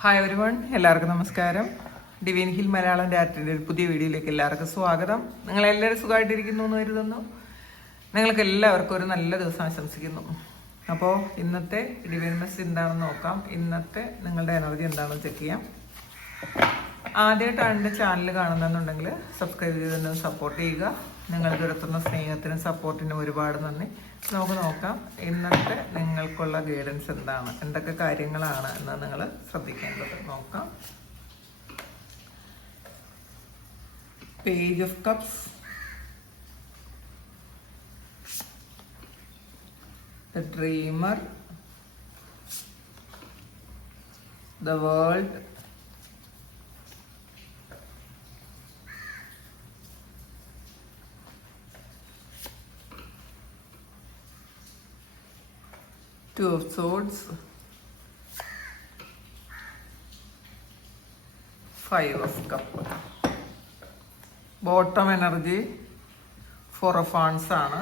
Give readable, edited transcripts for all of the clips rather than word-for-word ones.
Hi everyone, എല്ലാവർക്കും നമസ്കാരം. Divine hill Malayalam ഡാറ്റിൻ്റെ ഒരു പുതിയ വീഡിയോയിലേക്ക് എല്ലാവർക്കും സ്വാഗതം. നിങ്ങളെല്ലാവരും സുഖമായിട്ടിരിക്കുന്നു എന്ന് കരുതുന്നു. നിങ്ങൾക്ക് എല്ലാവർക്കും ഒരു നല്ല ദിവസം ആശംസിക്കുന്നു. അപ്പോൾ ഇന്നത്തെ ഡിവൈൻ മെസ്സേജ് എന്താണെന്ന് നോക്കാം. ഇന്നത്തെ നിങ്ങളുടെ എനർജി എന്താണെന്ന് ചെക്ക് ചെയ്യാം. ആദ്യമായിട്ടാണ് എൻ്റെ ചാനൽ കാണുന്നതെന്നുണ്ടെങ്കിൽ സബ്സ്ക്രൈബ് ചെയ്ത് സപ്പോർട്ട് ചെയ്യുക. നിങ്ങൾക്ക് എടുത്തുന്ന സ്നേഹത്തിനും സപ്പോർട്ടിനും ഒരുപാട് നന്ദി. നമുക്ക് നോക്കാം ഇന്നത്തെ നിങ്ങൾക്കുള്ള ഗൈഡൻസ് എന്താണ്, എന്തൊക്കെ കാര്യങ്ങളാണ് എന്ന് നിങ്ങൾ ശ്രദ്ധിക്കേണ്ടത്. നോക്കാം. Page of cups, the dreamer, the world, Two of Swords, Five of Cups. Bottom energy, Four of Wands ആണ്.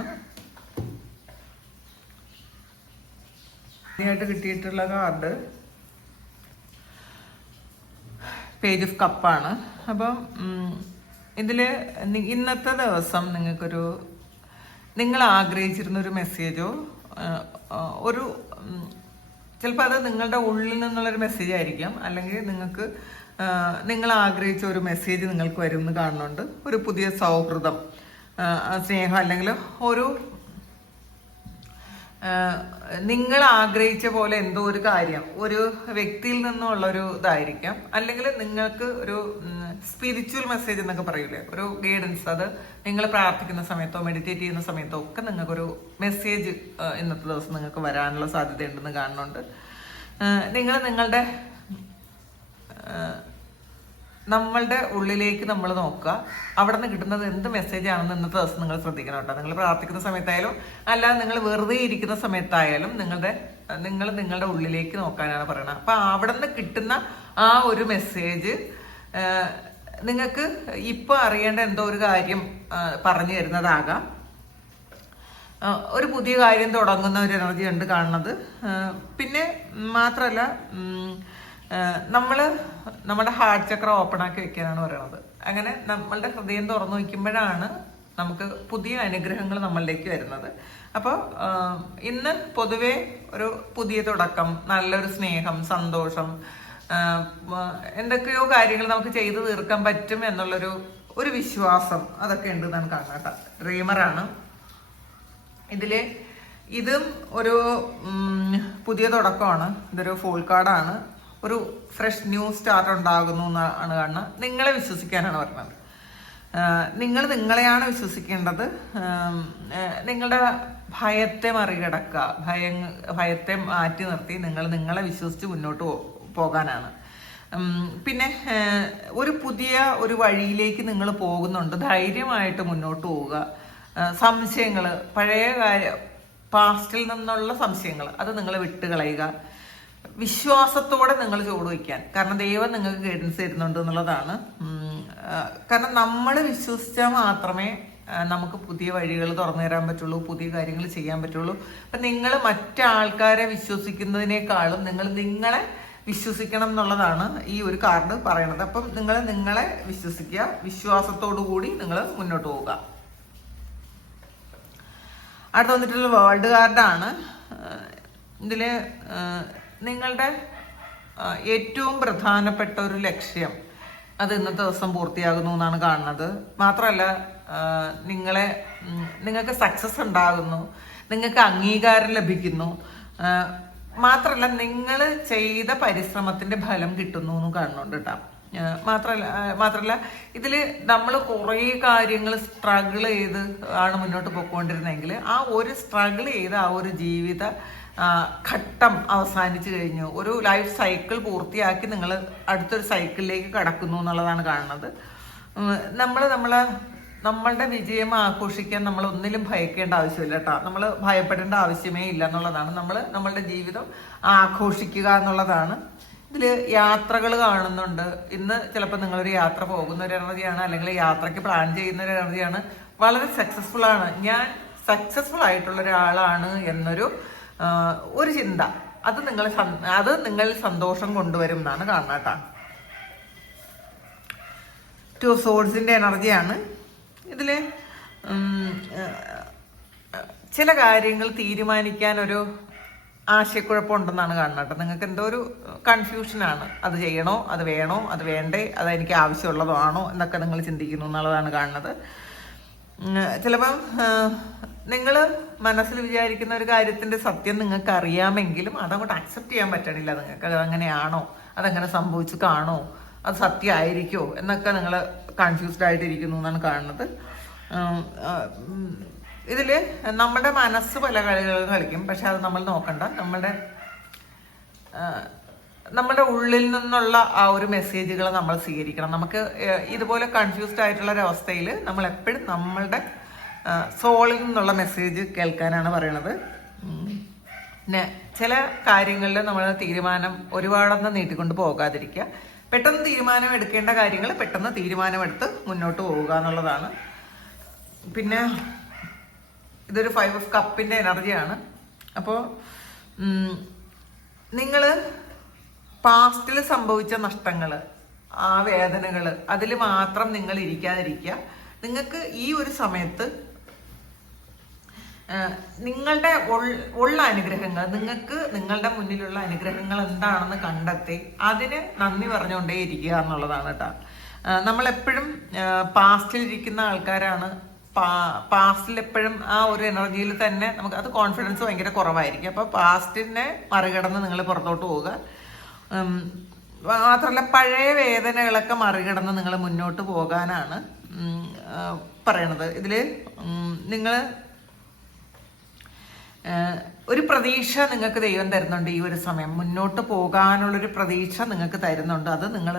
ഇതിനായിട്ട് കിട്ടിയിട്ടുള്ള കാർഡ് പേജ് ഓഫ് കപ്പാണ്. അപ്പം ഇതില് ഇന്നത്തെ ദിവസം നിങ്ങൾ ആഗ്രഹിച്ചിരുന്ന ഒരു മെസ്സേജോ ഒരു ചിലപ്പോൾ അത് നിങ്ങളുടെ ഉള്ളിൽ നിന്നുള്ളൊരു മെസ്സേജ് ആയിരിക്കാം, അല്ലെങ്കിൽ നിങ്ങൾ ആഗ്രഹിച്ച ഒരു മെസ്സേജ് നിങ്ങൾക്ക് വരും എന്ന് കാണുന്നുണ്ട്. ഒരു പുതിയ സൗഹൃദം, സ്നേഹം, അല്ലെങ്കിൽ ഒരു നിങ്ങൾ ആഗ്രഹിച്ച പോലെ എന്തോ ഒരു കാര്യം ഒരു വ്യക്തിയിൽ നിന്നുള്ളൊരു ഇതായിരിക്കാം, അല്ലെങ്കിൽ നിങ്ങൾക്ക് ഒരു സ്പിരിച്വൽ മെസ്സേജ് എന്നൊക്കെ പറയൂലേ, ഒരു ഗൈഡൻസ്. അത് നിങ്ങൾ പ്രാർത്ഥിക്കുന്ന സമയത്തോ മെഡിറ്റേറ്റ് ചെയ്യുന്ന സമയത്തോ ഒക്കെ നിങ്ങൾക്കൊരു മെസ്സേജ് ഇന്നത്തെ ദിവസം നിങ്ങൾക്ക് വരാനുള്ള സാധ്യതയുണ്ടെന്ന് കാണുന്നുണ്ട്. നിങ്ങൾ നമ്മളുടെ ഉള്ളിലേക്ക് നമ്മൾ നോക്കുക. അവിടെ നിന്ന് കിട്ടുന്നത് എന്ത് മെസ്സേജ് ആണെന്ന് ഇന്നത്തെ ദിവസം നിങ്ങൾ ശ്രദ്ധിക്കണം കേട്ടോ. നിങ്ങൾ പ്രാർത്ഥിക്കുന്ന സമയത്തായാലും അല്ലാതെ നിങ്ങൾ വെറുതെ ഇരിക്കുന്ന സമയത്തായാലും നിങ്ങളുടെ ഉള്ളിലേക്ക് നോക്കാനാണ് പറയുന്നത്. അപ്പൊ അവിടെ നിന്ന് കിട്ടുന്ന ആ ഒരു മെസ്സേജ് നിങ്ങൾക്ക് ഇപ്പൊ അറിയേണ്ട എന്തോ ഒരു കാര്യം പറഞ്ഞു തരുന്നതാകാം. ഒരു പുതിയ കാര്യം തുടങ്ങുന്ന ഒരു എനർജി ഉണ്ട് കാണുന്നത്. പിന്നെ മാത്രമല്ല, നമ്മുടെ ഹാർട്ട് ചക്ര ഓപ്പൺ ആക്കി വെക്കാനാണ് പറയണത്. അങ്ങനെ നമ്മളുടെ ഹൃദയം തുറന്നു വയ്ക്കുമ്പോഴാണ് നമുക്ക് പുതിയ അനുഗ്രഹങ്ങൾ നമ്മളിലേക്ക് വരുന്നത്. അപ്പോൾ ഇന്ന് പൊതുവെ ഒരു പുതിയ തുടക്കം, നല്ലൊരു സ്നേഹം, സന്തോഷം, എന്തൊക്കെയോ കാര്യങ്ങൾ നമുക്ക് ചെയ്തു തീർക്കാൻ പറ്റും എന്നുള്ളൊരു വിശ്വാസം അതൊക്കെ ഉണ്ട് എന്നാണ് കാണാത്ത. ഡ്രീമറാണ് ഇതും ഒരു പുതിയ തുടക്കമാണ്. ഇതൊരു ഫുൾ കാർഡാണ്. ഒരു ഫ്രഷ് ന്യൂ സ്റ്റാർട്ട് ഉണ്ടാകുന്നു എന്നാണ് കാണുന്നത്. നിങ്ങളെ വിശ്വസിക്കാനാണ് പറഞ്ഞത്. നിങ്ങളെയാണ് വിശ്വസിക്കേണ്ടത്. നിങ്ങളുടെ ഭയത്തെ മറികടക്കുക, ഭയത്തെ മാറ്റി നിർത്തി നിങ്ങളെ വിശ്വസിച്ച് മുന്നോട്ട് പോകാനാണ്. പിന്നെ ഒരു വഴിയിലേക്ക് നിങ്ങൾ പോകുന്നുണ്ട്. ധൈര്യമായിട്ട് മുന്നോട്ട് പോവുക. സംശയങ്ങൾ, പഴയ പാസ്റ്റിൽ നിന്നുള്ള സംശയങ്ങൾ അത് നിങ്ങൾ വിട്ടുകളയുക. വിശ്വാസത്തോടെ നിങ്ങൾ ചുവട് വയ്ക്കാൻ, കാരണം ദൈവം നിങ്ങൾക്ക് ഗൈഡൻസ് തരുന്നുണ്ട് എന്നുള്ളതാണ്. കാരണം നമ്മൾ വിശ്വസിച്ചാൽ മാത്രമേ നമുക്ക് പുതിയ വഴികൾ തുറന്നു തരാൻ പറ്റുള്ളൂ, പുതിയ കാര്യങ്ങൾ ചെയ്യാൻ പറ്റുള്ളൂ. അപ്പം നിങ്ങൾ മറ്റാൾക്കാരെ വിശ്വസിക്കുന്നതിനേക്കാളും നിങ്ങളെ വിശ്വസിക്കണം എന്നുള്ളതാണ് ഈ ഒരു കാർഡ് പറയണത്. അപ്പം നിങ്ങളെ വിശ്വസിക്കുക, വിശ്വാസത്തോടു കൂടി നിങ്ങൾ മുന്നോട്ട് പോവുക. അടുത്ത വന്നിട്ടുള്ള വേൾഡ് കാർഡാണ്. ഇതില് നിങ്ങളുടെ ഏറ്റവും പ്രധാനപ്പെട്ട ഒരു ലക്ഷ്യം അത് ഇന്നത്തെ ദിവസം പൂർത്തിയാകുന്നു എന്നാണ് കാണുന്നത്. മാത്രമല്ല, നിങ്ങൾക്ക് സക്സസ് ഉണ്ടാകുന്നു, നിങ്ങൾക്ക് അംഗീകാരം ലഭിക്കുന്നു. മാത്രമല്ല, നിങ്ങൾ ചെയ്ത പരിശ്രമത്തിന്റെ ഫലം കിട്ടുന്നു എന്ന് കാണുന്നുണ്ട് കേട്ടോ. മാത്രല്ല ഇതില് നമ്മൾ കുറേ കാര്യങ്ങൾ സ്ട്രഗിൾ ചെയ്ത് ആണ് മുന്നോട്ട് പോയിക്കൊണ്ടിരുന്നെങ്കിൽ ആ ഒരു സ്ട്രഗിൾ ചെയ്ത് ആ ഒരു ജീവിത ഘട്ടം അവസാനിച്ചു കഴിഞ്ഞു. ഒരു ലൈഫ് സൈക്കിൾ പൂർത്തിയാക്കി നിങ്ങൾ അടുത്തൊരു സൈക്കിളിലേക്ക് കടക്കുന്നു എന്നുള്ളതാണ് കാണുന്നത്. നമ്മളുടെ വിജയം ആഘോഷിക്കാൻ നമ്മൾ ഒന്നിലും ഭയക്കേണ്ട ആവശ്യമില്ല കേട്ടോ. നമ്മൾ ഭയപ്പെടേണ്ട ആവശ്യമേ ഇല്ല എന്നുള്ളതാണ്. നമ്മളുടെ ജീവിതം ആഘോഷിക്കുക എന്നുള്ളതാണ്. ഇതിൽ യാത്രകൾ കാണുന്നുണ്ട്. ഇന്ന് ചിലപ്പോൾ നിങ്ങളൊരു യാത്ര പോകുന്ന ഒരു എനർജിയാണ്, അല്ലെങ്കിൽ യാത്രയ്ക്ക് പ്ലാൻ ചെയ്യുന്ന ഒരു എനർജിയാണ്. വളരെ സക്സസ്ഫുൾ ആണ്, ഞാൻ സക്സസ്ഫുൾ ആയിട്ടുള്ള ഒരാളാണ് എന്നൊരു ചിന്ത അത് നിങ്ങളിൽ സന്തോഷം കൊണ്ടുവരും എന്നാണ് കാണുന്നത് കേട്ടോ. 2 of Swordsന്റെ എനർജിയാണ് ഇതില്. ചില കാര്യങ്ങൾ തീരുമാനിക്കാൻ ഒരു ആശയക്കുഴപ്പമുണ്ടെന്നാണ് കാണുന്നത് കേട്ടോ. നിങ്ങൾക്ക് എന്തോ ഒരു കൺഫ്യൂഷനാണ്. അത് ചെയ്യണോ, അത് വേണോ, അത് വേണ്ടേ, അത് എനിക്ക് ആവശ്യമുള്ളതോ ആണോ എന്നൊക്കെ നിങ്ങൾ ചിന്തിക്കുന്നു എന്നുള്ളതാണ് കാണുന്നത്. ചിലപ്പം നിങ്ങൾ മനസ്സിൽ വിചാരിക്കുന്ന ഒരു കാര്യത്തിന്റെ സത്യം നിങ്ങൾക്ക് അറിയാമെങ്കിലും അതങ്ങോട്ട് അക്സെപ്റ്റ് ചെയ്യാൻ പറ്റണില്ല നിങ്ങൾക്ക്. അതങ്ങനെയാണോ, അതങ്ങനെ സംഭവിച്ചു കാണോ, അത് സത്യമായിരിക്കോ എന്നൊക്കെ നിങ്ങൾ കൺഫ്യൂസ്ഡ് ആയിട്ടിരിക്കുന്നു എന്നാണ് കാണുന്നത്. ഇതില് നമ്മുടെ മനസ്സ് പല കളികളും കളിക്കും. പക്ഷെ അത് നമ്മൾ നോക്കണ്ട. നമ്മുടെ ഉള്ളിൽ നിന്നുള്ള ആ ഒരു മെസ്സേജുകൾ നമ്മൾ സ്വീകരിക്കണം. നമുക്ക് ഇതുപോലെ കൺഫ്യൂസ്ഡ് ആയിട്ടുള്ള ഒരവസ്ഥയിൽ നമ്മൾ എപ്പോഴും നമ്മളുടെ സോളിൽ നിന്നുള്ള മെസ്സേജ് കേൾക്കാനാണ് പറയണത്. പിന്നെ ചില കാര്യങ്ങളിൽ നമ്മൾ തീരുമാനം ഒരുപാടൊന്നും നീട്ടിക്കൊണ്ട് പോകാതിരിക്കുക. പെട്ടെന്ന് തീരുമാനം എടുക്കേണ്ട കാര്യങ്ങൾ പെട്ടെന്ന് തീരുമാനമെടുത്ത് മുന്നോട്ട് പോവുക എന്നുള്ളതാണ്. പിന്നെ ഇതൊരു 5 of കപ്പിന്റെ എനർജിയാണ്. അപ്പോൾ നിങ്ങൾ പാസ്റ്റിൽ സംഭവിച്ച നഷ്ടങ്ങൾ, ആ വേദനകൾ, അതിൽ മാത്രം നിങ്ങൾ ഇരിക്കാതിരിക്കുക. നിങ്ങൾക്ക് ഈ ഒരു സമയത്ത് നിങ്ങളുടെ ഉള്ള അനുഗ്രഹങ്ങൾ, നിങ്ങൾക്ക് നിങ്ങളുടെ മുന്നിലുള്ള അനുഗ്രഹങ്ങൾ എന്താണെന്ന് കണ്ടെത്തി അതിന് നന്ദി പറഞ്ഞുകൊണ്ടേ ഇരിക്കുക എന്നുള്ളതാണ് കേട്ടോ. നമ്മളെപ്പോഴും പാസ്റ്റിലിരിക്കുന്ന ആൾക്കാരാണ്. പാസ്റ്റിൽ എപ്പോഴും ആ ഒരു എനർജിയിൽ തന്നെ നമുക്ക് അത് കോൺഫിഡൻസ് ഭയങ്കര കുറവായിരിക്കും. അപ്പോൾ പാസ്റ്റിനെ മറികടന്ന് നിങ്ങൾ പുറത്തോട്ട് പോവുക. മാത്രമല്ല പഴയ വേദനകളൊക്കെ മറികടന്ന് നിങ്ങൾ മുന്നോട്ട് പോകാനാണ് പറയണത്. ഇതിൽ നിങ്ങൾ ഒരു പ്രതീക്ഷ നിങ്ങൾക്ക് ദൈവം തരുന്നുണ്ട്. ഈ ഒരു സമയം മുന്നോട്ട് പോകാനുള്ളൊരു പ്രതീക്ഷ നിങ്ങൾക്ക് തരുന്നുണ്ട്. അത് നിങ്ങൾ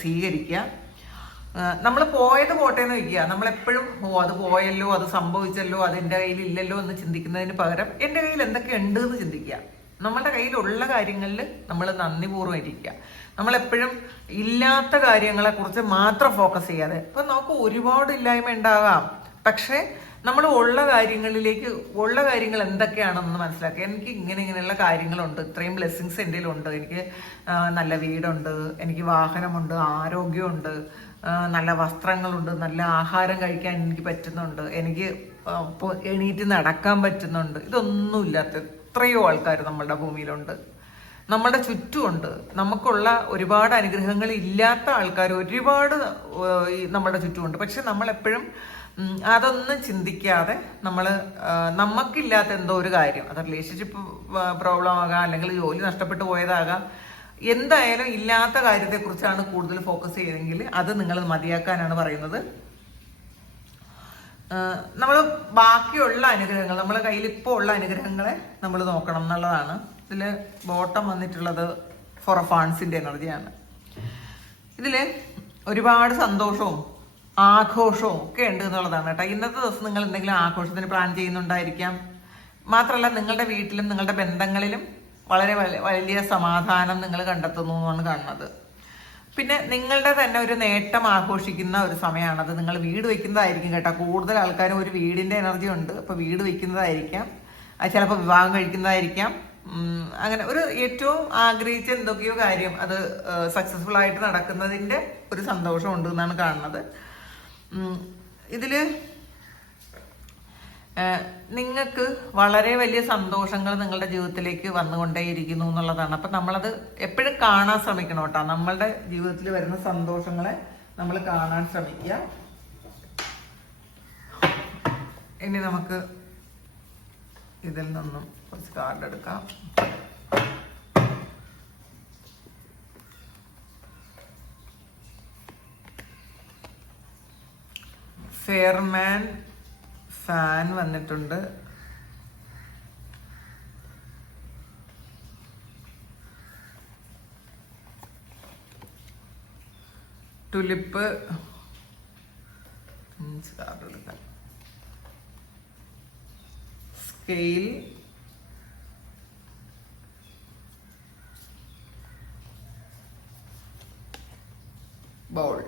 സ്വീകരിക്കുക. നമ്മൾ പോയത് പോട്ടെ എന്ന് വയ്ക്കുക. നമ്മളെപ്പോഴും അത് പോയല്ലോ, അത് സംഭവിച്ചല്ലോ, അതെൻ്റെ കയ്യിൽ ഇല്ലല്ലോ എന്ന് ചിന്തിക്കുന്നതിന് പകരം എൻ്റെ കയ്യിൽ എന്തൊക്കെ ഉണ്ട് എന്ന് ചിന്തിക്കുക. നമ്മളുടെ കയ്യിലുള്ള കാര്യങ്ങളിൽ നമ്മൾ നന്ദിപൂർവ്വം ഇരിക്കുക. നമ്മളെപ്പോഴും ഇല്ലാത്ത കാര്യങ്ങളെക്കുറിച്ച് മാത്രം ഫോക്കസ് ചെയ്യാതെ. ഇപ്പം നമുക്ക് ഒരുപാട് ഇല്ലായ്മ ഉണ്ടാകാം, പക്ഷേ നമ്മൾ ഉള്ള കാര്യങ്ങൾ എന്തൊക്കെയാണെന്ന് മനസ്സിലാക്കുക. എനിക്ക് ഇങ്ങനെയുള്ള കാര്യങ്ങളുണ്ട്, ഇത്രയും ബ്ലെസ്സിങ്സ് എൻ്റെ ഉണ്ട്. എനിക്ക് നല്ല വീടുണ്ട്, എനിക്ക് വാഹനമുണ്ട്, ആരോഗ്യമുണ്ട്, നല്ല വസ്ത്രങ്ങളുണ്ട്, നല്ല ആഹാരം കഴിക്കാൻ എനിക്ക് പറ്റുന്നുണ്ട്, എനിക്ക് എണീറ്റ് നടക്കാൻ പറ്റുന്നുണ്ട്. ഇതൊന്നുമില്ലാത്ത എത്രയോ ആൾക്കാർ നമ്മളുടെ ഭൂമിയിലുണ്ട്, നമ്മളുടെ ചുറ്റുമുണ്ട്. നമുക്കുള്ള ഒരുപാട് അനുഗ്രഹങ്ങൾ ഇല്ലാത്ത ആൾക്കാർ ഒരുപാട് നമ്മളുടെ ചുറ്റുമുണ്ട്. പക്ഷെ നമ്മളെപ്പോഴും അതൊന്നും ചിന്തിക്കാതെ നമുക്കില്ലാത്ത എന്തോ ഒരു കാര്യം, അത് റിലേഷൻഷിപ്പ് പ്രോബ്ലം ആകാം, അല്ലെങ്കിൽ ജോലി നഷ്ടപ്പെട്ടു പോയതാകാം, എന്തായാലും ഇല്ലാത്ത കാര്യത്തെക്കുറിച്ചാണ് കൂടുതൽ ഫോക്കസ് ചെയ്തെങ്കിൽ അത് നിങ്ങൾ മതിയാക്കാനാണ് പറയുന്നത്. നമ്മൾ ബാക്കിയുള്ള അനുഗ്രഹങ്ങൾ, നമ്മളെ കയ്യിൽ ഇപ്പോൾ ഉള്ള അനുഗ്രഹങ്ങളെ നമ്മൾ നോക്കണം എന്നുള്ളതാണ്. ഇതിൽ ബോട്ടം വന്നിട്ടുള്ളത് 4 of Wandsന്റെ എനർജിയാണ്. ഇതിൽ ഒരുപാട് സന്തോഷവും ആഘോഷവും ഒക്കെ ഉണ്ട് എന്നുള്ളതാണ് കേട്ടോ. ഇന്നത്തെ ദിവസം നിങ്ങൾ എന്തെങ്കിലും ആഘോഷത്തിന് പ്ലാൻ ചെയ്യുന്നുണ്ടായിരിക്കാം. മാത്രമല്ല നിങ്ങളുടെ വീട്ടിലും നിങ്ങളുടെ ബന്ധങ്ങളിലും വളരെ വലിയ സമാധാനം നിങ്ങൾ കണ്ടെത്തുന്നു എന്നാണ് കാണുന്നത്. പിന്നെ നിങ്ങളുടെ തന്നെ ഒരു നേട്ടം ആഘോഷിക്കുന്ന ഒരു സമയമാണത്. നിങ്ങൾ വീട് വെക്കുന്നതായിരിക്കും കേട്ടോ. കൂടുതൽ ആൾക്കാരും ഒരു വീടിന്റെ എനർജി ഉണ്ട്. അപ്പോൾ വീട് വെക്കുന്നതായിരിക്കാം, ചിലപ്പോൾ വിവാഹം കഴിക്കുന്നതായിരിക്കാം. അങ്ങനെ ഒരു ഏറ്റവും ആഗ്രഹിച്ച എന്തൊക്കെയോ കാര്യം അത് സക്സസ്ഫുൾ ആയിട്ട് നടക്കുന്നതിന്റെ ഒരു സന്തോഷം ഉണ്ട് എന്നാണ് കാണുന്നത്. ഇതില് നിങ്ങൾക്ക് വളരെ വലിയ സന്തോഷങ്ങൾ നിങ്ങളുടെ ജീവിതത്തിലേക്ക് വന്നുകൊണ്ടേയിരിക്കുന്നു എന്നുള്ളതാണ്. അപ്പം നമ്മളത് എപ്പോഴും കാണാൻ ശ്രമിക്കണം കേട്ടോ. നമ്മളുടെ ജീവിതത്തിൽ വരുന്ന സന്തോഷങ്ങളെ നമ്മൾ കാണാൻ ശ്രമിക്കുക. ഇനി നമുക്ക് ഇതിൽ നിന്നും കുറച്ച് കാർഡ് എടുക്കാം. ഫെയർമാൻ ഫാൻ വന്നിട്ടുണ്ട്. Tulip scale, ball.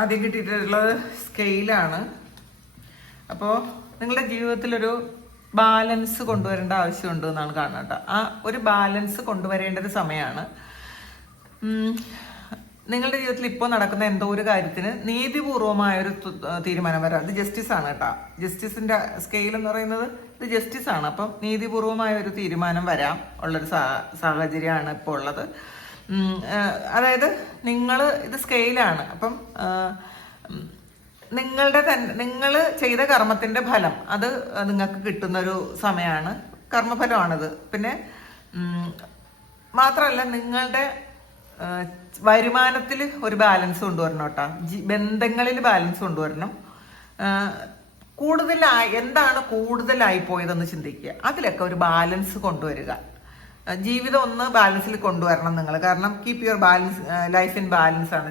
ആദ്യം കിട്ടിയിട്ടുള്ളത് സ്കെയിലാണ്. അപ്പോൾ നിങ്ങളുടെ ജീവിതത്തിലൊരു ബാലൻസ് കൊണ്ടുവരേണ്ട ആവശ്യമുണ്ട് എന്നാണ് കാണുന്നത് കേട്ടോ. ആ ഒരു ബാലൻസ് കൊണ്ടുവരേണ്ട ഒരു സമയമാണ്. നിങ്ങളുടെ ജീവിതത്തിൽ ഇപ്പോൾ നടക്കുന്ന എന്തോ ഒരു കാര്യത്തിന് നീതിപൂർവമായ ഒരു തീരുമാനം വരാം. ഇത് ജസ്റ്റിസ് ആണ് കേട്ടോ. ജസ്റ്റിസിന്റെ സ്കെയിൽ എന്ന് പറയുന്നത് ഇത് ജസ്റ്റിസ് ആണ്. അപ്പം നീതിപൂർവമായ ഒരു തീരുമാനം വരാം ഉള്ളൊരു സാഹചര്യമാണ് ഇപ്പോൾ ഉള്ളത്. അതായത് ഇത് സ്കെയിലാണ്. അപ്പം നിങ്ങൾ ചെയ്ത കർമ്മത്തിന്റെ ഫലം അത് നിങ്ങൾക്ക് കിട്ടുന്നൊരു സമയമാണ്. കർമ്മഫലമാണിത്. പിന്നെ മാത്രമല്ല നിങ്ങളുടെ വരുമാനത്തിൽ ഒരു ബാലൻസ് കൊണ്ടുവരണം കേട്ടോ. ബന്ധങ്ങളിൽ ബാലൻസ് കൊണ്ടുവരണം. എന്താണ് കൂടുതലായി പോയതെന്ന് ചിന്തിക്കുക. അതിലൊക്കെ ഒരു ബാലൻസ് കൊണ്ടുവരിക. ജീവിതം ഒന്ന് ബാലൻസിൽ കൊണ്ടുവരണം നിങ്ങൾ. കാരണം keep your balance, life in balance ആണ്.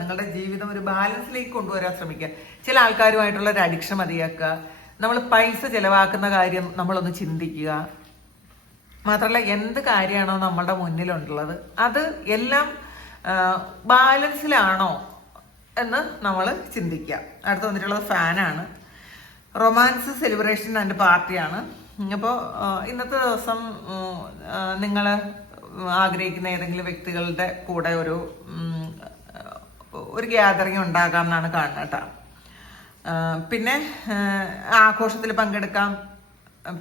നിങ്ങളുടെ ജീവിതം ഒരു ബാലൻസിലേക്ക് കൊണ്ടുവരാൻ ശ്രമിക്കുക. ചില ആൾക്കാരുമായിട്ടുള്ള ഒരു അഡിക്ഷൻ മതിയാക്കുക. നമ്മൾ പൈസ ചെലവാക്കുന്ന കാര്യം നമ്മളൊന്ന് ചിന്തിക്കുക. മാത്രമല്ല എന്ത് കാര്യമാണോ നമ്മളുടെ മുന്നിലുള്ളത് അത് എല്ലാം ബാലൻസിലാണോ എന്ന് നമ്മൾ ചിന്തിക്കുക. അടുത്ത് വന്നിട്ടുള്ളത് ഫാനാണ്. റൊമാൻസ്, സെലിബ്രേഷൻ ആൻഡ് പാർട്ടിയാണ്. അപ്പോൾ ഇന്നത്തെ ദിവസം നിങ്ങൾ ആഗ്രഹിക്കുന്ന ഏതെങ്കിലും വ്യക്തികളുടെ കൂടെ ഒരു ഗ്യാതറിങ് ഉണ്ടാകാം എന്നാണ് കാണുന്നത് കേട്ടോ. പിന്നെ ആഘോഷത്തിൽ പങ്കെടുക്കാം.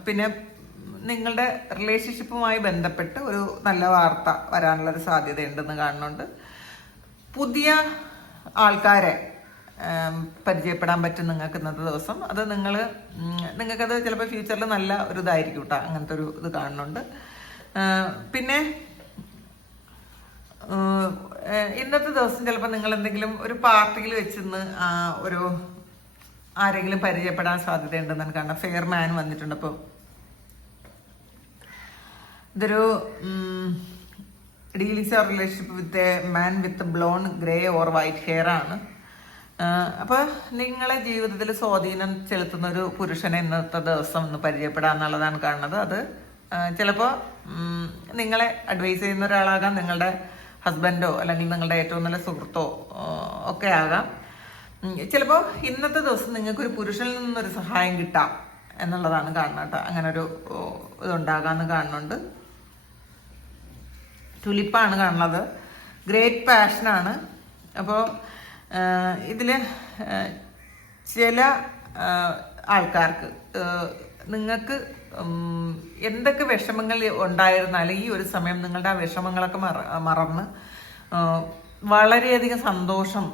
പിന്നെ നിങ്ങളുടെ റിലേഷൻഷിപ്പുമായി ബന്ധപ്പെട്ട് ഒരു നല്ല വാർത്ത വരാനുള്ളൊരു സാധ്യതയുണ്ടെന്ന് കാണുന്നുണ്ട്. പുതിയ ആൾക്കാരെ പരിചയപ്പെടാൻ പറ്റും നിങ്ങൾക്ക് ഇന്നത്തെ ദിവസം. അത് നിങ്ങൾക്കത് ചിലപ്പോൾ ഫ്യൂച്ചറിൽ നല്ല ഒരു ഇതായിരിക്കും കേട്ടോ. അങ്ങനത്തെ ഒരു ഇത് കാണുന്നുണ്ട്. പിന്നെ ഇന്നത്തെ ദിവസം ചിലപ്പോൾ നിങ്ങൾ എന്തെങ്കിലും ഒരു പാർട്ടിയിൽ വെച്ചിന്ന് ആരെങ്കിലും പരിചയപ്പെടാൻ സാധ്യതയുണ്ടെന്നാണ് കാണുന്നത്. ഫെയർ മാൻ വന്നിട്ടുണ്ട്. അപ്പോൾ ഇതൊരു dealings or relationship with a man with blown grey or white hair ആണ്. അപ്പോൾ നിങ്ങളെ ജീവിതത്തിൽ സ്വാധീനം ചെലുത്തുന്ന ഒരു പുരുഷനെ ഇന്നത്തെ ദിവസം ഒന്ന് പരിചയപ്പെടാന്നുള്ളതാണ് കാണുന്നത്. അത് ചിലപ്പോൾ നിങ്ങളെ അഡ്വൈസ് ചെയ്യുന്ന ഒരാളാകാം, നിങ്ങളുടെ ഹസ്ബൻഡോ അല്ലെങ്കിൽ നിങ്ങളുടെ ഏറ്റവും നല്ല സുഹൃത്തോ ഒക്കെ ആകാം. ചിലപ്പോൾ ഇന്നത്തെ ദിവസം നിങ്ങൾക്കൊരു പുരുഷനിൽ നിന്നൊരു സഹായം കിട്ടാം എന്നുള്ളതാണ് കാണുന്നത് കേട്ടോ. അങ്ങനെ ഒരു ഇതുണ്ടാകാമെന്ന് കാണുന്നുണ്ട്. ടുലിപ്പാണ് കാണുന്നത്. ഗ്രേറ്റ് പാഷനാണ്. അപ്പോൾ ഇതിൽ ചില ആൾക്കാർക്ക് നിങ്ങൾക്ക് എന്തൊക്കെ വിഷമങ്ങൾ ഉണ്ടായിരുന്നാലും ഈ ഒരു സമയം നിങ്ങളുടെ ആ വിഷമങ്ങളൊക്കെ മറന്ന് വളരെയധികം സന്തോഷം,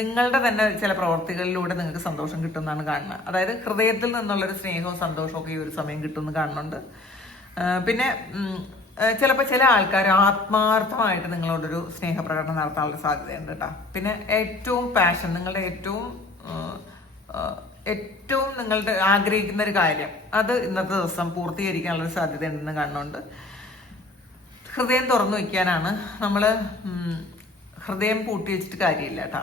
നിങ്ങളുടെ തന്നെ ചില പ്രവർത്തികളിലൂടെ നിങ്ങൾക്ക് സന്തോഷം കിട്ടുമെന്നാണ് കാണുന്നത്. അതായത് ഹൃദയത്തിൽ നിന്നുള്ളൊരു സ്നേഹവും സന്തോഷവും ഒക്കെ ഈ ഒരു സമയം കിട്ടുമെന്ന് കാണുന്നുണ്ട്. പിന്നെ ചിലപ്പോൾ ചില ആൾക്കാർ ആത്മാർത്ഥമായിട്ട് നിങ്ങളോടൊരു സ്നേഹപ്രകടനം നടത്താനുള്ള സാധ്യതയുണ്ട് കേട്ടോ. പിന്നെ ഏറ്റവും പാഷൻ, നിങ്ങളുടെ ഏറ്റവും നിങ്ങളുടെ ആഗ്രഹിക്കുന്ന ഒരു കാര്യം അത് ഇന്നത്തെ ദിവസം പൂർത്തീകരിക്കാനുള്ള സാധ്യതയുണ്ടെന്ന് കാണുന്നുണ്ട്. ഹൃദയം തുറന്നു വയ്ക്കാനാണ്. നമ്മൾ ഹൃദയം പൂട്ടി വെച്ചിട്ട് കാര്യമില്ല കേട്ടോ.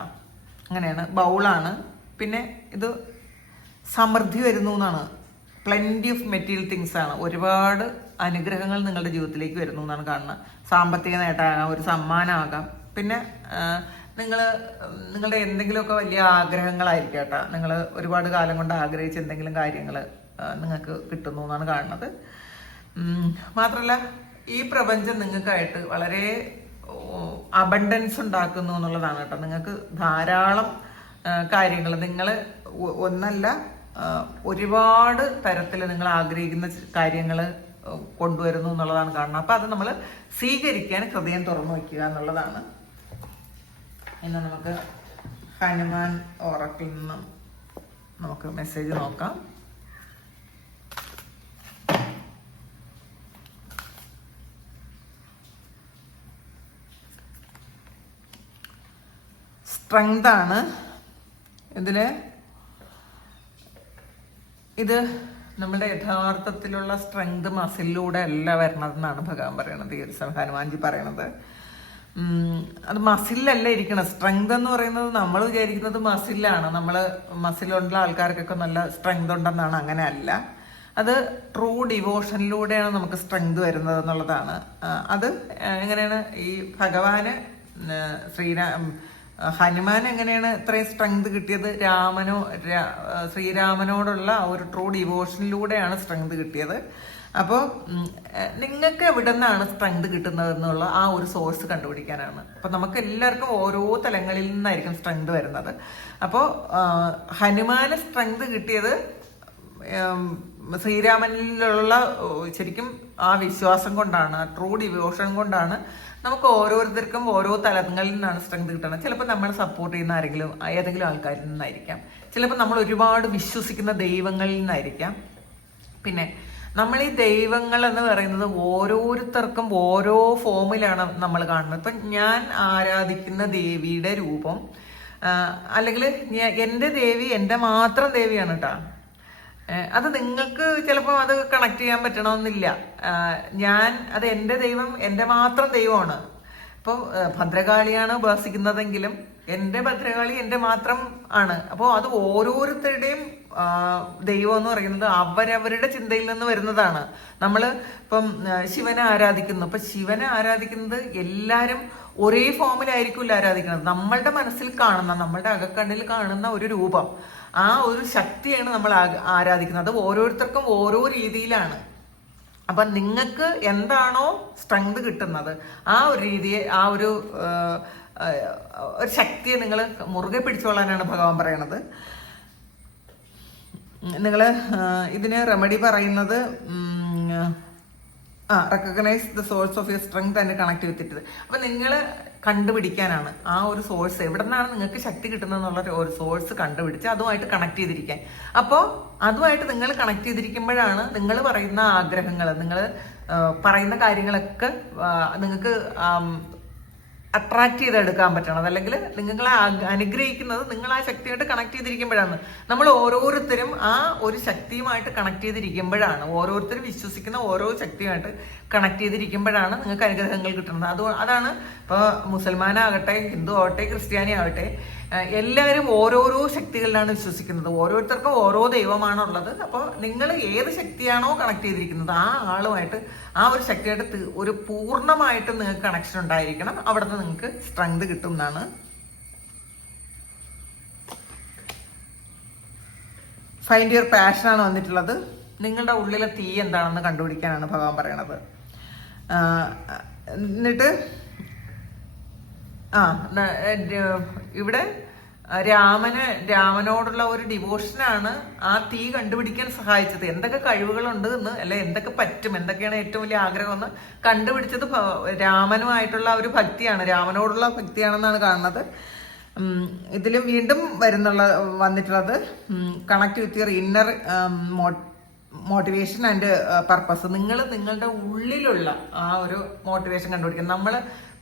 അങ്ങനെയാണ്. ബൗളാണ്. പിന്നെ ഇത് സമൃദ്ധി വരുന്നു എന്നാണ്. പ്ലെന്റി ഓഫ് മെറ്റീരിയൽ തിങ്സ് ആണ്. ഒരുപാട് അനുഗ്രഹങ്ങൾ നിങ്ങളുടെ ജീവിതത്തിലേക്ക് വരുന്നു എന്നാണ് കാണുന്നത്. സാമ്പത്തിക നേട്ടമാകാം, ഒരു സമ്മാനമാകാം. പിന്നെ നിങ്ങളുടെ എന്തെങ്കിലുമൊക്കെ വലിയ ആഗ്രഹങ്ങളായിരിക്കും കേട്ടോ. നിങ്ങൾ ഒരുപാട് കാലം കൊണ്ട് ആഗ്രഹിച്ച എന്തെങ്കിലും കാര്യങ്ങൾ നിങ്ങൾക്ക് കിട്ടുന്നു എന്നാണ് കാണുന്നത്. മാത്രമല്ല ഈ പ്രപഞ്ചം നിങ്ങൾക്കായിട്ട് വളരെ അബണ്ടൻസ് ഉണ്ടാക്കുന്നു എന്നുള്ളതാണ് കേട്ടോ. നിങ്ങൾക്ക് ധാരാളം കാര്യങ്ങൾ ഒന്നല്ല ഒരുപാട് തരത്തിൽ നിങ്ങൾ ആഗ്രഹിക്കുന്ന കാര്യങ്ങൾ കൊണ്ടുവരുന്നു എന്നുള്ളതാണ് കാണുന്നത്. അപ്പം അത് നമ്മൾ സ്വീകരിക്കാൻ ഹൃദയം തുറന്നു വയ്ക്കുക എന്നുള്ളതാണ്. ഇന്ന് നമുക്ക് ഹനുമാൻ ഓറക്കിൽ നിന്നും നമുക്ക് മെസ്സേജ് നോക്കാം. സ്ട്രെങ്ത് ആണ് ഇത് നമ്മുടെ യഥാർത്ഥത്തിലുള്ള സ്ട്രെങ്ത് മസിലിലൂടെ അല്ല വരണതെന്നാണ് ഭഗവാൻ പറയണത്. ഈ ഹനുമാൻജി പറയണത് അത് മസിലല്ല ഇരിക്കണം. സ്ട്രെങ്ത് എന്ന് പറയുന്നത് നമ്മൾ വിചാരിക്കുന്നത് മസിലാണ്. മസിലുള്ള ആൾക്കാർക്കൊക്കെ നല്ല സ്ട്രെങ്ത് ഉണ്ടെന്നാണ്. അങ്ങനെ അല്ല. അത് ട്രൂ ഡിവോഷനിലൂടെയാണ് നമുക്ക് സ്ട്രെങ്ത് വരുന്നത് എന്നുള്ളതാണ്. അത് എങ്ങനെയാണ് ഈ ഭഗവാന് ഹനുമാൻ എങ്ങനെയാണ് ഇത്രയും സ്ട്രെങ്ത് കിട്ടിയത്? ശ്രീരാമനോടുള്ള ആ ഒരു ട്രൂ ഡിവോഷനിലൂടെയാണ് സ്ട്രെങ്ത് കിട്ടിയത്. അപ്പോൾ നിങ്ങൾക്ക് എവിടെ നിന്നാണ് സ്ട്രെങ്ത് കിട്ടുന്നത് എന്നുള്ള ആ ഒരു സോഴ്സ് കണ്ടുപിടിക്കാനാണ്. അപ്പോൾ നമുക്ക് എല്ലാവർക്കും ഓരോ തലങ്ങളിൽ നിന്നായിരിക്കും സ്ട്രെങ്ത് വരുന്നത്. അപ്പോൾ ഹനുമാന് സ്ട്രെങ്ത് കിട്ടിയത് ശ്രീരാമനിലുള്ള ശരിക്കും ആ വിശ്വാസം കൊണ്ടാണ്, ട്രൂ ഡിവോഷൻ കൊണ്ടാണ്. നമുക്ക് ഓരോരുത്തർക്കും ഓരോ തലങ്ങളിൽ നിന്നാണ് സ്ട്രെങ്ത് കിട്ടുന്നത്. ചിലപ്പോൾ നമ്മൾ സപ്പോർട്ട് ചെയ്യുന്ന ഏതെങ്കിലും ആൾക്കാരിൽ നിന്നായിരിക്കാം, ചിലപ്പോൾ നമ്മൾ ഒരുപാട് വിശ്വസിക്കുന്ന ദൈവങ്ങളിൽ നിന്നായിരിക്കാം. പിന്നെ നമ്മൾ ഈ ദൈവങ്ങൾ എന്ന് പറയുന്നത് ഓരോരുത്തർക്കും ഓരോ ഫോമിലാണ് നമ്മൾ കാണുന്നത്. ഇപ്പം ഞാൻ ആരാധിക്കുന്ന ദേവിയുടെ രൂപം, അല്ലെങ്കിൽ എൻ്റെ ദേവി എൻ്റെ മാത്രം ദേവിയാണ് കേട്ടോ. അത് നിങ്ങൾക്ക് ചിലപ്പോൾ അത് കണക്ട് ചെയ്യാൻ പറ്റണമെന്നില്ല. അത് എൻ്റെ ദൈവം എൻ്റെ മാത്രം ദൈവമാണ്. ഇപ്പോൾ ഭദ്രകാളിയാണ് ഉപാസിക്കുന്നതെങ്കിലും എൻ്റെ ഭദ്രകാളി എൻ്റെ മാത്രം ആണ്. അപ്പോൾ അത് ഓരോരുത്തരുടെയും ദൈവം എന്ന് പറയുന്നത് അവരവരുടെ ചിന്തയിൽ നിന്ന് വരുന്നതാണ്. നമ്മൾ ഇപ്പം ശിവനെ ആരാധിക്കുന്നു. അപ്പം ശിവനെ ആരാധിക്കുന്നത് എല്ലാവരും ഒരേ ഫോമിലായിരിക്കില്ല ആരാധിക്കുന്നത്. നമ്മളുടെ മനസ്സിൽ കാണുന്ന, നമ്മളുടെ അകക്കണ്ണിൽ കാണുന്ന ഒരു രൂപം, ആ ഒരു ശക്തിയാണ് നമ്മൾ ആരാധിക്കുന്നത്. ഓരോരുത്തർക്കും ഓരോ രീതിയിലാണ്. അപ്പം നിങ്ങൾക്ക് എന്താണോ സ്ട്രെങ്ത് കിട്ടുന്നത് ആ ഒരു രീതിയെ, ആ ഒരു ശക്തിയെ നിങ്ങൾ മുറുകെ പിടിച്ചോളാനാണ് ഭഗവാൻ പറയണത്. നിങ്ങൾ ഇതിന് റെമഡി പറയുന്നത് recognise the source of your strength and connect with it. അപ്പം നിങ്ങൾ കണ്ടുപിടിക്കാനാണ് ആ ഒരു സോഴ്സ്, എവിടെ നിന്നാണ് നിങ്ങൾക്ക് ശക്തി കിട്ടുന്നതെന്നുള്ള ഒരു സോഴ്സ് കണ്ടുപിടിച്ച് അതുമായിട്ട് കണക്ട് ചെയ്തിരിക്കാൻ. അപ്പോൾ അതുമായിട്ട് നിങ്ങൾ കണക്ട് ചെയ്തിരിക്കുമ്പോഴാണ് നിങ്ങൾ പറയുന്ന ആഗ്രഹങ്ങൾ, നിങ്ങൾ പറയുന്ന കാര്യങ്ങളൊക്കെ നിങ്ങൾക്ക് അട്രാക്ട് ചെയ്തെടുക്കാൻ പറ്റണത്, അല്ലെങ്കിൽ നിങ്ങളെ അനുഗ്രഹിക്കുന്നത് നിങ്ങൾ ആ ശക്തിയായിട്ട് കണക്ട് ചെയ്തിരിക്കുമ്പോഴാണ്. നമ്മൾ ഓരോരുത്തരും ആ ഒരു ശക്തിയുമായിട്ട് കണക്ട് ചെയ്തിരിക്കുമ്പോഴാണ്, ഓരോരുത്തരും വിശ്വസിക്കുന്ന ഓരോ ശക്തിയുമായിട്ട് കണക്ട് ചെയ്തിരിക്കുമ്പോഴാണ് നിങ്ങൾക്ക് അനുഗ്രഹങ്ങൾ കിട്ടുന്നത്. അതാണ് ഇപ്പോൾ മുസൽമാനാകട്ടെ, ഹിന്ദു ആവട്ടെ, ക്രിസ്ത്യാനി ആവട്ടെ, എല്ലാവരും ഓരോരോ ശക്തികളിലാണ് വിശ്വസിക്കുന്നത്. ഓരോരുത്തർക്കും ഓരോ ദൈവമാണുള്ളത്. അപ്പോൾ നിങ്ങൾ ഏത് ശക്തിയാണോ കണക്ട് ചെയ്തിരിക്കുന്നത് ആ ആളുമായിട്ട്, ആ ഒരു ശക്തിയായിട്ട് ഒരു പൂർണ്ണമായിട്ടും നിങ്ങൾക്ക് കണക്ഷൻ ഉണ്ടായിരിക്കണം. അവിടെ നിന്ന് നിങ്ങൾക്ക് സ്ട്രെങ്ത് കിട്ടും എന്നാണ്. ഫൈൻഡ് യുവർ പാഷനാണ് വന്നിട്ടുള്ളത്. നിങ്ങളുടെ ഉള്ളിലെ തീ എന്താണെന്ന് കണ്ടുപിടിക്കാനാണ് ഭഗവാൻ പറയണത്. എന്നിട്ട് ഇവിടെ രാമനോടുള്ള ഒരു ഡിവോഷനാണ് ആ തീ കണ്ടുപിടിക്കാൻ സഹായിച്ചത്. എന്തൊക്കെ കഴിവുകളുണ്ട് എന്ന്, അല്ലെ എന്തൊക്കെ പറ്റും, എന്തൊക്കെയാണ് ഏറ്റവും വലിയ ആഗ്രഹം എന്ന് കണ്ടുപിടിച്ചത് രാമനുമായിട്ടുള്ള ഒരു ഭക്തിയാണ്, രാമനോടുള്ള ഭക്തിയാണെന്നാണ് കാണുന്നത്. ഇതിൽ വീണ്ടും വന്നിട്ടുള്ളത് connect with your inner motivation and purpose. നിങ്ങളുടെ ഉള്ളിലുള്ള ആ ഒരു മോട്ടിവേഷൻ കണ്ടുപിടിക്കണം. നമ്മൾ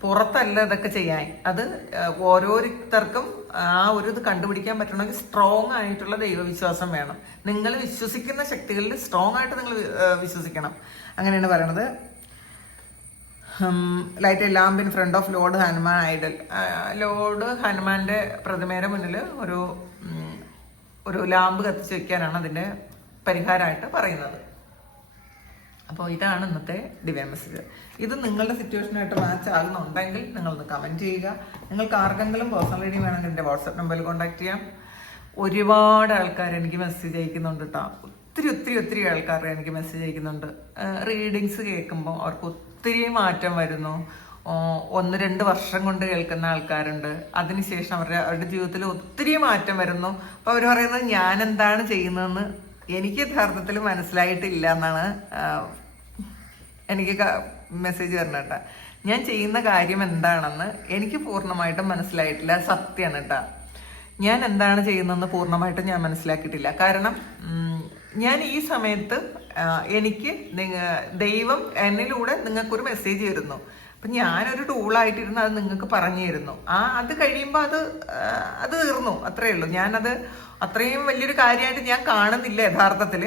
പുറത്തല്ല ഇതൊക്കെ ചെയ്യാൻ. അത് ഓരോരുത്തർക്കും ആ ഒരു ഇത് കണ്ടുപിടിക്കാൻ പറ്റണമെങ്കിൽ സ്ട്രോങ് ആയിട്ടുള്ള ദൈവവിശ്വാസം വേണം. നിങ്ങൾ വിശ്വസിക്കുന്ന ശക്തികളിൽ സ്ട്രോങ് ആയിട്ട് നിങ്ങൾ വിശ്വസിക്കണം. അങ്ങനെയാണ് പറയണത്. Light a lamp in front of lord Hanuman idol. Lord ഹനുമാന്റെ പ്രതിമയുടെ മുന്നിൽ ഒരു ലാമ്പ് കത്തിച്ച് വെക്കാനാണ് അതിന്റെ പരിഹാരമായിട്ട് പറയുന്നത്. അപ്പോൾ ഇതാണ് ഇന്നത്തെ ഡിവൈൻ മെസ്സേജ്. ഇത് നിങ്ങളുടെ സിറ്റുവേഷനായിട്ട് മാച്ച് ആകുന്നുണ്ടെങ്കിൽ നിങ്ങളൊന്ന് കമൻറ്റ് ചെയ്യുക. നിങ്ങൾക്ക് ആർക്കെങ്കിലും പേഴ്സണൽ റീഡിംഗ് വേണമെങ്കിൽ എൻ്റെ വാട്സാപ്പ് നമ്പറിൽ കോൺടാക്ട് ചെയ്യാം. ഒരുപാട് ആൾക്കാർ എനിക്ക് മെസ്സേജ് അയക്കുന്നുണ്ട് കേട്ടോ. ഒത്തിരി ആൾക്കാർ എനിക്ക് മെസ്സേജ് അയക്കുന്നുണ്ട്. റീഡിങ്സ് കേൾക്കുമ്പോൾ അവർക്ക് ഒത്തിരി മാറ്റം വരുന്നു. 1-2 വർഷം കൊണ്ട് കേൾക്കുന്ന ആൾക്കാരുണ്ട്. അതിനുശേഷം അവരുടെ ജീവിതത്തിൽ ഒത്തിരി മാറ്റം വരുന്നു. അപ്പോൾ അവർ പറയുന്നത് ഞാൻ എന്താണ് ചെയ്യുന്നതെന്ന് എനിക്ക് യഥാർത്ഥത്തിൽ മനസ്സിലായിട്ടില്ല എന്നാണ് എനിക്ക് മെസ്സേജ് വരണം കേട്ടോ. ഞാൻ ചെയ്യുന്ന കാര്യം എന്താണെന്ന് എനിക്ക് പൂർണ്ണമായിട്ടും മനസ്സിലായിട്ടില്ല, സത്യമാണ് കേട്ടോ. ഞാൻ എന്താണ് ചെയ്യുന്നതെന്ന് പൂർണ്ണമായിട്ടും ഞാൻ മനസ്സിലാക്കിയിട്ടില്ല. കാരണം ഞാൻ ഈ സമയത്ത് എനിക്ക് ദൈവം എന്നിലൂടെ നിങ്ങൾക്കൊരു മെസ്സേജ് തരുന്നു. അപ്പം ഞാനൊരു ടൂളായിട്ടിരുന്ന് അത് നിങ്ങൾക്ക് പറഞ്ഞു തരുന്നു. അത് കഴിയുമ്പോൾ അത് തീർന്നു, അത്രയേ ഉള്ളൂ. ഞാനത് അത്രയും വലിയൊരു കാര്യമായിട്ട് ഞാൻ കാണുന്നില്ല യഥാർത്ഥത്തിൽ.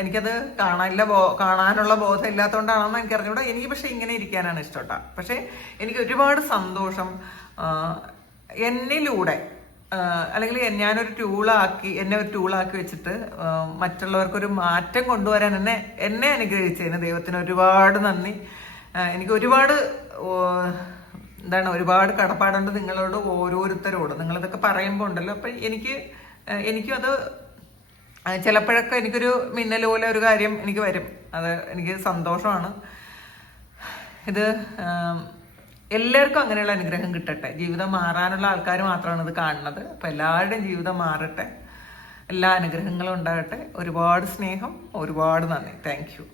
എനിക്കത് കാണാനുള്ള ബോധം ഇല്ലാത്തതുകൊണ്ടാണെന്ന് എനിക്ക് അറിഞ്ഞൂടാ. എനിക്ക് പക്ഷെ ഇങ്ങനെ ഇരിക്കാനാണ് ഇഷ്ടം. പക്ഷെ എനിക്ക് ഒരുപാട് സന്തോഷം എന്നിലൂടെ, അല്ലെങ്കിൽ എന്നെ ഒരു ടൂളാക്കി വെച്ചിട്ട് മറ്റുള്ളവർക്കൊരു മാറ്റം കൊണ്ടുവരാൻ എന്നെ അനുഗ്രഹിച്ചതിന് ദൈവത്തിന് ഒരുപാട് നന്ദി. എനിക്ക് ഒരുപാട് എന്താണ് ഒരുപാട് കടപ്പാടുണ്ട് നിങ്ങളോട്, ഓരോരുത്തരോട്. നിങ്ങളിതൊക്കെ പറയുമ്പോൾ ഉണ്ടല്ലോ, അപ്പം എനിക്കും അത് ചിലപ്പോഴൊക്കെ എനിക്കൊരു മിന്നൽ പോലെ ഒരു കാര്യം എനിക്ക് വരും. അത് എനിക്ക് സന്തോഷമാണ്. ഇത് എല്ലാവർക്കും അങ്ങനെയുള്ള അനുഗ്രഹം കിട്ടട്ടെ. ജീവിതം മാറാനുള്ള ആൾക്കാർ മാത്രമാണ് ഇത് കാണുന്നത്. അപ്പം എല്ലാവരുടെയും ജീവിതം മാറട്ടെ, എല്ലാ അനുഗ്രഹങ്ങളും ഉണ്ടാകട്ടെ. ഒരുപാട് സ്നേഹം, ഒരുപാട് നന്ദി. Thank you.